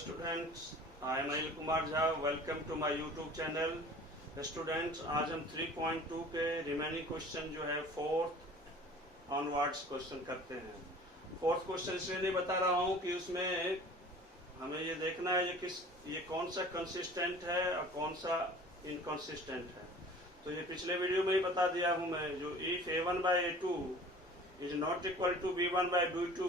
Students, I am Anil Kumar Jha. Welcome to my YouTube channel. Students, आज हम 3.2 के रिमेनिंग क्वेश्चन जो है फोर्थ ऑनवर्ड्स क्वेश्चन करते हैं। फोर्थ क्वेश्चन इसलिए नहीं बता रहा हूँ कि उसमें हमें ये देखना है ये कौन सा कंसिस्टेंट है और कौन सा इनकंसिस्टेंट है। तो ये पिछले वीडियो में ही बता दिया हूँ मैं, जो if a1 by a2 is not equal to b1 by b2,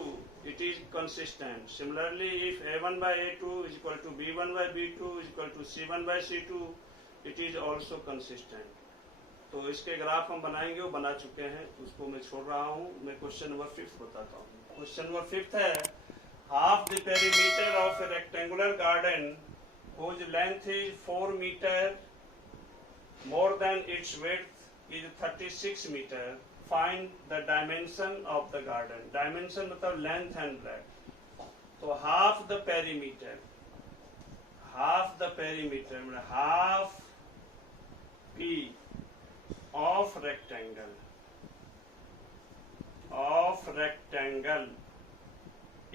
it is consistent. Similarly, if a1 by a2 is equal to b1 by b2 is equal to c1 by c2, it is also consistent. तो इसके graph हम बनाएंगे, वो बना चुके हैं, उसको मैं छोड़ रहा हूँ। मैं क्वेश्चन नंबर 5 बताता हूँ। क्वेश्चन नंबर 5 है, half the perimeter of a rectangular garden whose length is 4 meter more than its width is 36 meter. Find the dimension of the garden. Dimension मतलब length and breadth. तो half the perimeter मतलब half p of rectangle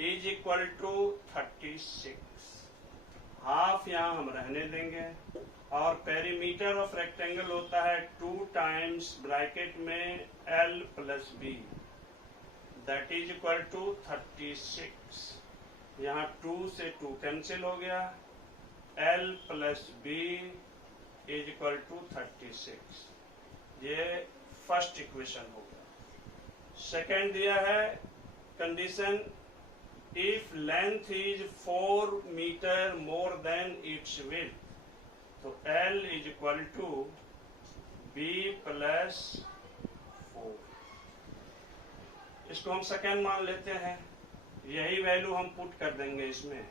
is equal to 36. Half यहाँ हम रहने देंगे और perimeter of rectangle होता है 2 टाइम्स ब्रैकेट में l plus B, that is equal to 36। यहाँ 2 से 2 कैंसिल हो गया, l plus B is equal to 36। ये फर्स्ट इक्वेशन हो गया। सेकेंड दिया है condition, if length is 4 meter more than its width, तो L is equal to B plus 4। इसको हम सेकेंड मान लेते हैं, यही वैल्यू हम पुट कर देंगे इसमें।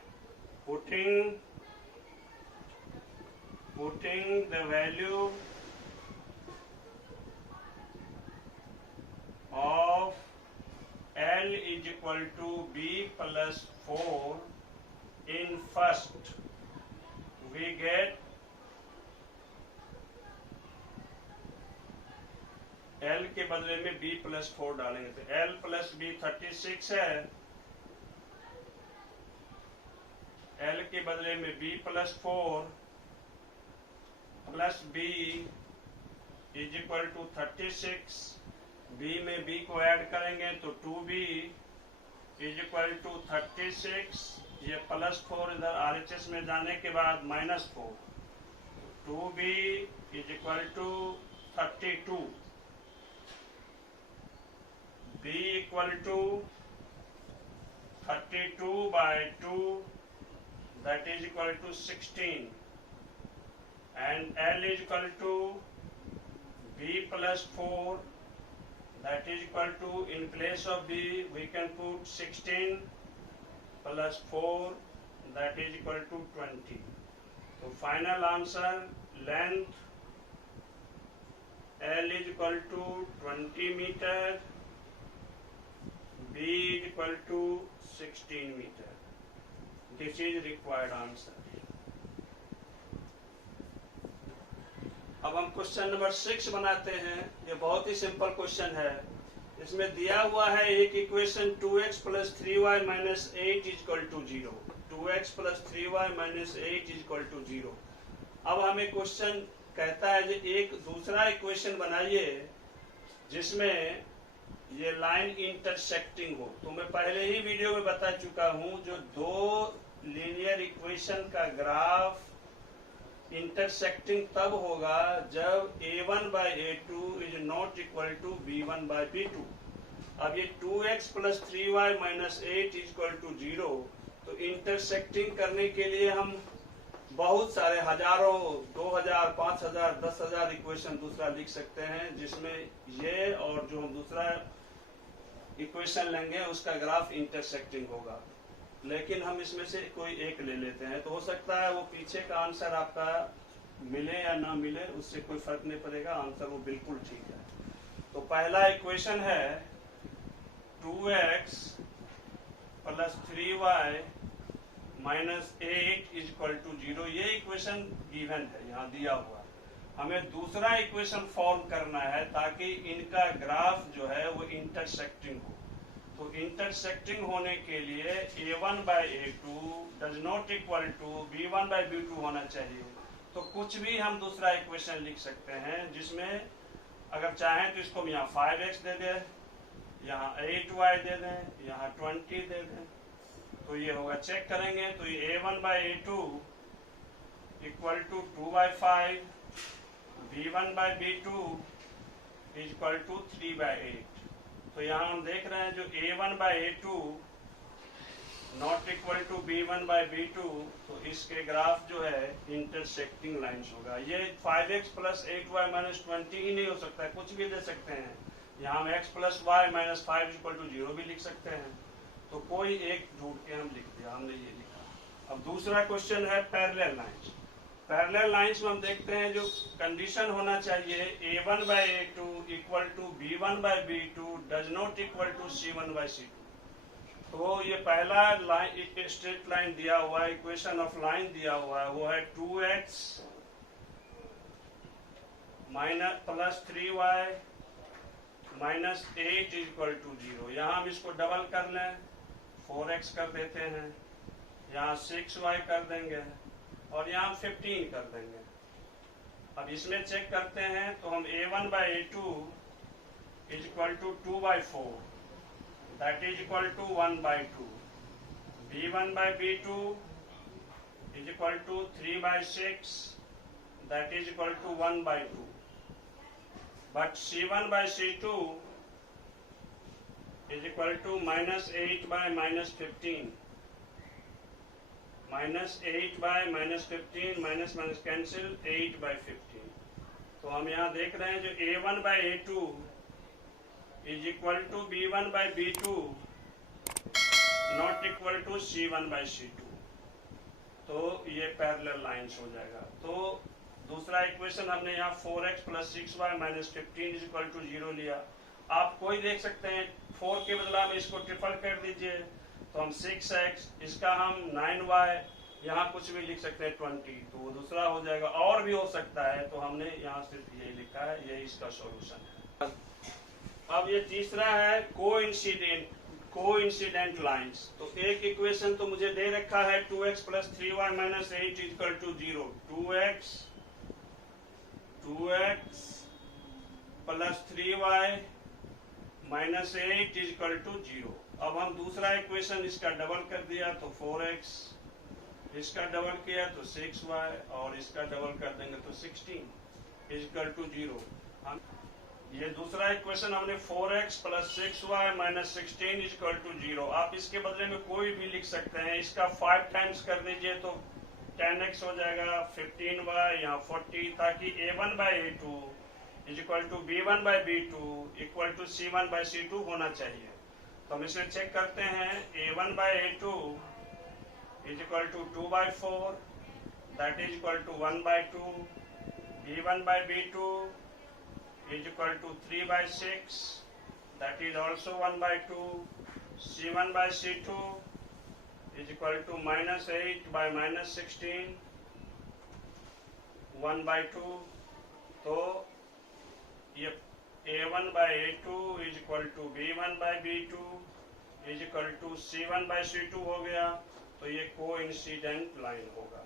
Putting the value of L is equal to B plus 4 in first, we get L के बदले में B plus 4 डालेंगे तो L plus B 36 है, L के बदले में B plus 4 plus B is equal to 36। B में B को ऐड करेंगे तो 2B इज इक्वल टू 36। ये प्लस 4 इधर RHS में जाने के बाद minus 4, 2B is equal to 32। B equal to 32 by 2, that is equal to 16, and L is equal to B plus 4, that is equal to, in place of B we can put 16 plus 4, that is equal to 20. So final answer, length L is equal to 20 meter, B is equal to 16 meter. This is required answer. अब हम question number 6 बनाते हैं। ये बहुत ही simple question है। इसमें दिया हुआ है एक equation 2x plus 3y minus 8 is equal to 0। 2x plus 3y minus 8 is equal to 0। अब हमें क्वेश्चन कहता है कि एक दूसरा इक्वेशन बनाइए जिसमें ये लाइन इंटरसेक्टिंग हो। तो मैं पहले ही वीडियो में बता चुका हूँ, जो दो लीनियर इक्वेशन का ग्राफ इंटरसेक्टिंग तब होगा जब a1 by a2 is not equal to b1 by b2। अब ये 2x plus 3y minus 8 is equal to 0, तो इंटरसेक्टिंग करने के लिए हम बहुत सारे हजारों, 2000, 5000, 10,000 इक्वेशन दूसरा लिख सकते हैं, जिसमें ये और जो हम दूसरा इक्वेशन लेंगे उसका ग्राफ इंटरसेक्टिंग होगा। लेकिन हम इसमें से कोई एक ले लेते हैं, तो हो सकता है वो पीछे का आंसर आपका मिले या ना मिले, उससे कोई फर्क नहीं पड़ेगा, आंसर वो बिल्कुल ठीक है। तो पहला इक्वेशन है 2x plus 3y minus 8 is equal to 0। ये इक्वेशन गिवन है, यहाँ दिया हुआ। हमें दूसरा इक्वेशन फॉर्म करना है ताकि इनका ग्राफ जो है वो इंटरसेक्टिंग हो। तो इंटरसेक्टिंग होने के लिए a1 by a2 does not equal to b1 by b2 होना चाहिए। तो कुछ भी हम दूसरा इक्वेशन लिख सकते हैं, जिसमें अगर चाहें तो इसको हम यहाँ 5x दे दें, यहाँ 8y दे दें, यहाँ 20 दे दें, तो ये होगा। चेक करेंगे तो ये a1 by a2 equal to 2/5, b1 by b2 equal to 3/8। तो यहाँ हम देख रहे हैं जो a1 by a2 not equal to b1 by b2, तो इसके ग्राफ जो है इंटरसेक्टिंग लाइंस होगा। ये 5x प्लस 8y माइनस 20 ही नहीं हो सकता है, कुछ भी दे सकते हैं। यहाँ हम x plus Y minus 5 equal to 0 भी लिख सकते हैं। तो कोई एक ढूंढ के हम लिख दिया, हमने ये लिखा। अब दूसरा क्वेश्चन है पैरेलल लाइंस। पैरेलल लाइंस में हम देखते हैं जो कंडीशन होना चाहिए a1 by a2 equal to b1 by b2 does not equal to c1 by c2। तो ये पहला लाइन स्ट्रेट लाइन दिया हुआ है, इक्वेशन ऑफ लाइन दिया हुआ है, वो है 2x minus plus 3y minus 8 equal to 0। यहाँ हम इसको डबल कर लें, 4x कर देते हैं, यहाँ 6y कर देंगे और यहाँ 15 कर देंगे। अब इसमें चेक करते हैं तो हम a1 by a2 is equal to 2/4 that is equal to 1/2, b1 by b2 is equal to 3/6 that is equal to 1/2, but c1 by c2 is equal to minus 8 by minus 15, minus 8 by minus 15, minus minus cancel, 8 by 15। तो हम यहाँ देख रहे हैं जो a1 by a2 is equal to b1 by b2 not equal to c1 by c2। तो ये parallel lines हो जाएगा। तो दूसरा इक्वेशन हमने यहाँ 4x plus 6y minus 15 is equal to 0 लिया। आप कोई देख सकते हैं, 4 के बदला में इसको ट्रिपल कर दीजिए तो हम 6x, इसका हम 9y, यहाँ कुछ भी लिख सकते हैं 20, तो वो दूसरा हो जाएगा। और भी हो सकता है, तो हमने यहाँ सिर्फ ये लिखा है, ये इसका सॉल्यूशन है। अब ये तीसरा है कोइंसिडेंट लाइंस। तो एक इक्वेशन तो मुझे दे रखा है 2x plus 3y minus 8 equal to 0, 2x plus 3y minus 8 equal to 0। अब हम दूसरा इक्वेशन इसका डबल कर दिया तो 4x, इसका डबल किया तो 6y और इसका डबल कर देंगे तो 16 इक्वल टू 0। हम ये दूसरा इक्वेशन हमने 4x plus 6y minus 16 equal to 0। आप इसके बदले में कोई भी लिख सकते हैं, इसका 5 टाइम्स कर दीजिए तो 10x हो जाएगा, 15y यहाँ 40, ताकि a1 by a2 is equal to b1 by b2 equal to c1 by c2 होना चाहिए। तो हम इसे चेक करते हैं, a1 by a2 is equal to 2/4 that is equal to 1/2, b1 by b2 is equal to 3/6 that is also 1/2, c1 by c2 is equal to minus 8 by minus 16 1/2। तो ये a1 by a2 is equal to b1 by b2 is equal to c1 by c2 हो गया। तो ये coincident line होगा।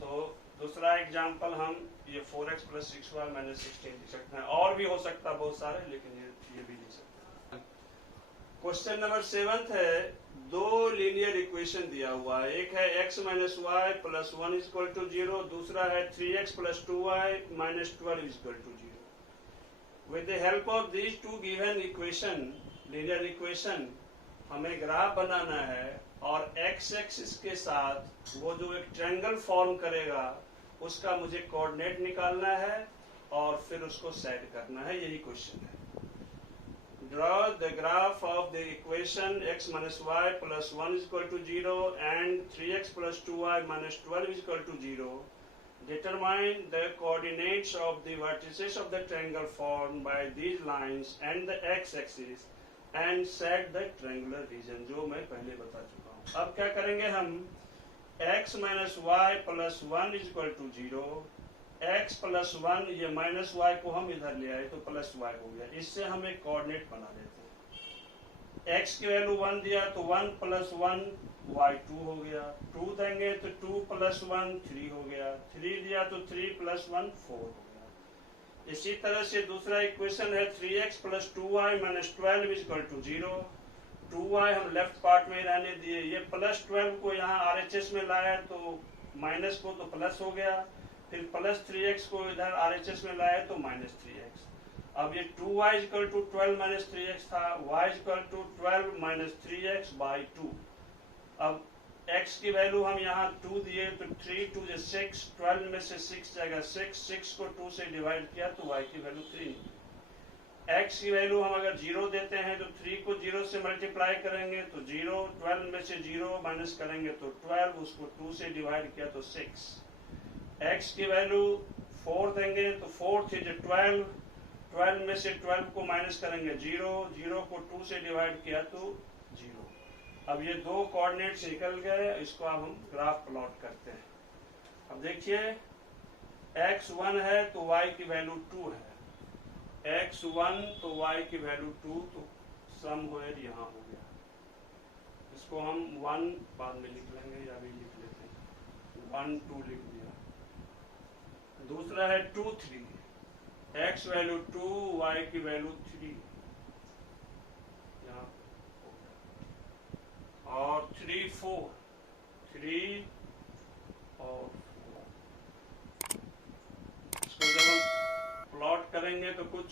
तो दूसरा example हम ये 4x प्लस 6y माइनस 16 लिख सकते हैं। और भी हो सकता है बहुत सारे, लेकिन ये भी लिख सकते हैं। क्वेश्चन नंबर 7 है, दो लीनियर इक्वेशन दिया हुआ है। एक है x minus Y plus 1 equal to 0, दूसरा है 3x plus 2y minus 12 equal to 0। With the help of these two given equation, linear equation, हमें ग्राफ बनाना है और x एक्सिस के साथ वो जो एक ट्रायंगल फॉर्म करेगा उसका मुझे कोऑर्डिनेट निकालना है और फिर उसको सेट करना है। यही क्वेश्चन है। Draw the graph of the equation x minus Y plus 1 equal to 0 and 3x plus 2y minus 12 equal to 0। Determine the coordinates of the vertices of the triangle form by these lines and the x axis and set the triangular region, जो मैं पहले बता चुका हूँ। अब क्या करेंगे हम, x minus Y plus 1 equal to 0, x plus 1, ये माइनस वाई को हम इधर ले आए तो प्लस वाई हो गया। इससे हम एक कोऑर्डिनेट बना देते हैं। x की वैल्यू 1 दिया तो 1 + 1 y 2 हो गया, 2 देंगे तो 2 + 1 3 हो गया, 3 दिया तो 3 + 1 4 हो गया। इसी तरह से दूसरा इक्वेशन है 3x + 2y - 12 = 0। 2y हम लेफ्ट पार्ट में रहने दिए, ये +12 को यहाँ RHS में लाया तो माइनस को तो प्लस हो गया, फिर +3x को इधर RHS में लाया तो -3x। अब ये 2y = 12 - 3x था, y = 12 - 3x/2। अब x की वैल्यू हम यहाँ 2 दिए तो 3 × 2 = 6, 12 में से 6 जाएगा 6, 6 को 2 से डिवाइड किया तो y की वैल्यू 3 निकली। x की वैल्यू हम अगर 0 देते हैं तो 3 को 0 से मल्टीप्लाई करेंगे तो 0, 12 में से 0 माइनस करेंगे तो 12, उसको 2 से डिवाइड किया तो 6। x की वैल्यू 4 देंगे तो 4 × 12, 12 में से 12 को माइनस करेंगे 0, 0 को 2 से डिवाइड किया तो 0। अब ये दो कोऑर्डिनेट्स निकल गए, इसको अब हम ग्राफ प्लॉट करते हैं। अब देखिए x 1 है तो y की वैल्यू 2 है, x 1 तो y की वैल्यू 2, तो सम होयर यहाँ हो गया। इसको हम 1 बाद में लिख लेंगे या भी लिख लेते हैं, 1 2 लिख दिया। दूसरा है 2 3, x वैल्यू 2 y की वैल्यू 3 यहाँ, और 3 4, 3 और 4। इसको जब हम प्लॉट करेंगे तो कुछ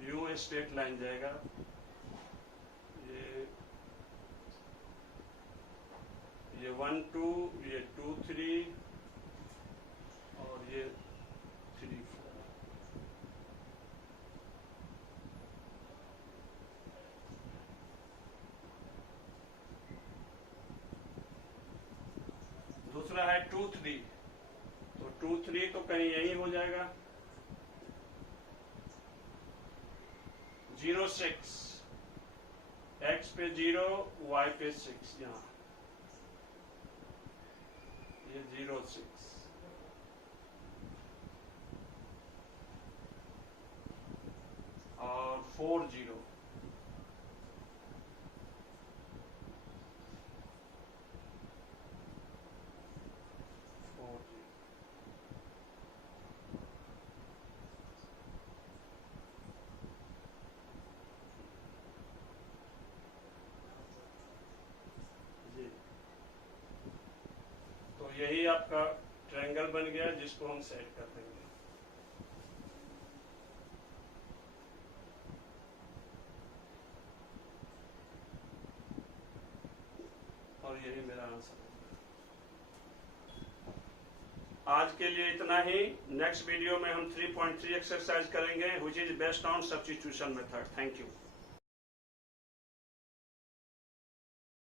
यूं स्ट्रेट लाइन जाएगा, ये 1 2, ये 2 3 और ये 3 4। दूसरा है 2 3, तो 2 3 तो कहीं यही हो जाएगा, 0 6, x पे 0 y पे 6, यहाँ ये 0 6, और 4 0, यही आपका ट्रायंगल बन गया जिसको हम सेट कर देंगे। और यही मेरा आंसर है। आज के लिए इतना ही। नेक्स्ट वीडियो में हम 3.3 एक्सरसाइज करेंगे, which is based on substitution method. Thank you.